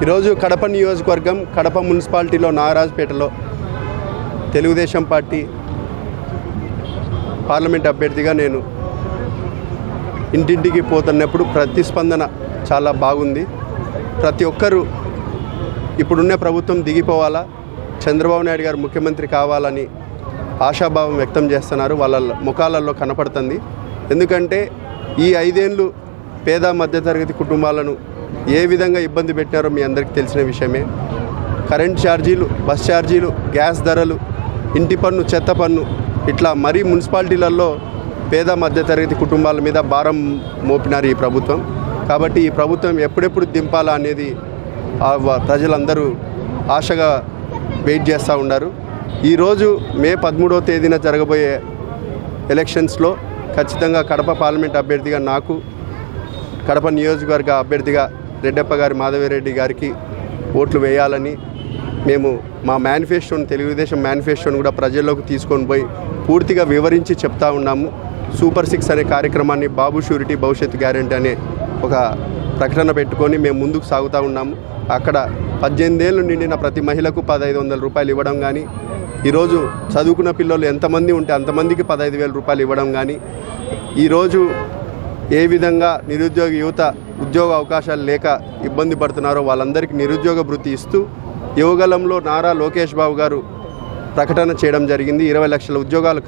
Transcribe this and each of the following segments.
ఈరోజు కడప నియోజకవర్గం కడప మున్సిపాలిటీలో నాగరాజుపేటలో తెలుగుదేశం పార్టీ పార్లమెంట్ అభ్యర్థిగా నేను ఇంటింటికి పోతున్నప్పుడు ప్రతిస్పందన చాలా బాగుంది. ప్రతి ఒక్కరూ ఇప్పుడున్న ప్రభుత్వం దిగిపోవాలా, చంద్రబాబు నాయుడు గారు ముఖ్యమంత్రి కావాలని ఆశాభావం వ్యక్తం చేస్తున్నారు. వాళ్ళ ముఖాలలో కనపడుతుంది. ఎందుకంటే ఈ 5 ఏళ్ళు పేద మధ్యతరగతి కుటుంబాలను ఏ విధంగా ఇబ్బంది పెట్టినారో మీ అందరికీ తెలిసిన విషయమే. కరెంట్ ఛార్జీలు, బస్ ఛార్జీలు, గ్యాస్ ధరలు, ఇంటి పన్ను, చెత్త పన్ను, ఇట్లా మరీ మున్సిపాలిటీలలో పేద మధ్యతరగతి కుటుంబాల మీద భారం మోపినారు ఈ ప్రభుత్వం. కాబట్టి ఈ ప్రభుత్వం ఎప్పుడెప్పుడు దింపాలా అనేది ప్రజలందరూ ఆశగా వెయిట్ చేస్తూ ఉన్నారు. ఈరోజు మే 13వ తేదీన జరగబోయే ఎలక్షన్స్లో ఖచ్చితంగా కడప పార్లమెంట్ అభ్యర్థిగా నాకు, కడప నియోజకవర్గ అభ్యర్థిగా రెడ్డప్ప గారి మాధవిరెడ్డి గారికి ఓట్లు వేయాలని మేము మా మేనిఫెస్టోని, తెలుగుదేశం మేనిఫెస్టోని కూడా ప్రజల్లోకి తీసుకొని పోయి పూర్తిగా వివరించి చెప్తా ఉన్నాము. సూపర్ 6 అనే కార్యక్రమాన్ని, బాబు షూరిటీ భవిష్యత్తు గ్యారెంటీ అనే ఒక ప్రకటన పెట్టుకొని మేము ముందుకు సాగుతూ ఉన్నాము. అక్కడ 18 ఏళ్ళు నిండిన ప్రతి మహిళకు 1500 రూపాయలు ఇవ్వడం కానీ, ఈరోజు చదువుకున్న పిల్లలు ఎంతమంది ఉంటే అంతమందికి 15,000 రూపాయలు ఇవ్వడం కానీ, ఈరోజు ఏ విధంగా నిరుద్యోగ యువత ఉద్యోగ అవకాశాలు లేక ఇబ్బంది పడుతున్నారో వాళ్ళందరికీ నిరుద్యోగ భృతి ఇస్తూ యువగలంలో నారా లోకేష్ బాబు గారు ప్రకటన చేయడం జరిగింది. 20 లక్షల ఉద్యోగాలు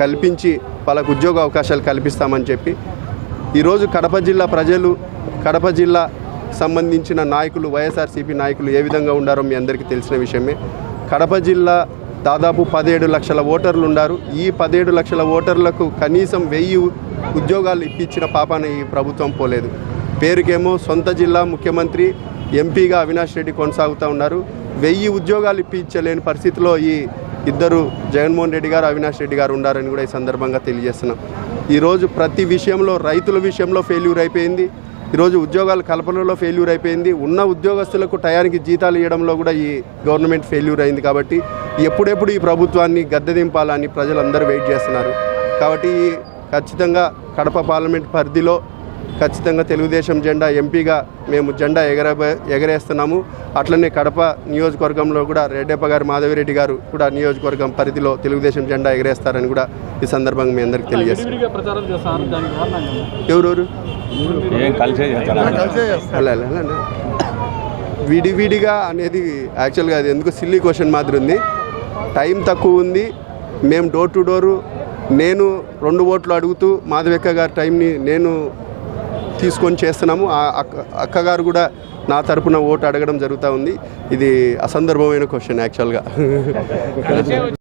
కల్పించి వాళ్ళకు ఉద్యోగ అవకాశాలు కల్పిస్తామని చెప్పి ఈరోజు కడప జిల్లా ప్రజలు, కడప జిల్లా సంబంధించిన నాయకులు, వైఎస్ఆర్సీపీ నాయకులు ఏ విధంగా ఉండారో మీ అందరికీ తెలిసిన విషయమే. కడప జిల్లా దాదాపు 17 లక్షల ఓటర్లు ఉన్నారు. ఈ 17 లక్షల ఓటర్లకు కనీసం 1000 ఉద్యోగాలు ఇప్పించిన పాపాన ఈ ప్రభుత్వం పోలేదు. పేరుకేమో సొంత జిల్లా ముఖ్యమంత్రి, ఎంపీగా అవినాష్ రెడ్డి కొనసాగుతూ ఉన్నారు. 1000 ఉద్యోగాలు ఇప్పించలేని పరిస్థితిలో ఈ ఇద్దరు, జగన్మోహన్ రెడ్డి గారు, అవినాష్ రెడ్డి గారు ఉండారని కూడా ఈ సందర్భంగా తెలియజేస్తున్నాం. ఈరోజు ప్రతి విషయంలో, రైతుల విషయంలో ఫెయిల్యూర్ అయిపోయింది. ఈరోజు ఉద్యోగాల కల్పనలో ఫెయిల్యూర్ అయిపోయింది. ఉన్న ఉద్యోగస్తులకు టయానికి జీతాలు ఇవ్వడంలో కూడా ఈ గవర్నమెంట్ ఫెయిల్యూర్ అయింది. కాబట్టి ఎప్పుడెప్పుడు ఈ ప్రభుత్వాన్ని గద్దె దింపాలని ప్రజలందరూ వెయిట్ చేస్తున్నారు. కాబట్టి ఖచ్చితంగా కడప పార్లమెంట్ పరిధిలో ఖచ్చితంగా తెలుగుదేశం జెండా, ఎంపీగా మేము జెండా ఎగరేస్తున్నాము. అట్లనే కడప నియోజకవర్గంలో కూడా రెడ్డప్ప గారు, మాధవిరెడ్డి గారు కూడా నియోజకవర్గం పరిధిలో తెలుగుదేశం జెండా ఎగరేస్తారని కూడా ఈ సందర్భంగా మీ అందరికీ తెలియజేస్తాం. ఎవరెవరు విడివిడిగా అనేది యాక్చువల్గా అది ఎందుకు సిల్లీ క్వశ్చన్ మాదిరి ఉంది. టైం తక్కువ ఉంది. మేము డోర్ టు డోరు, నేను 2 ఓట్లు అడుగుతూ మాధవక్క గారి టైంని నేను తీసుకొని చేస్తున్నాము. అక్కగారు కూడా నా తరపున ఓటు అడగడం జరుగుతూ ఉంది. ఇది అసందర్భమైన క్వశ్చన్ యాక్చువల్గా.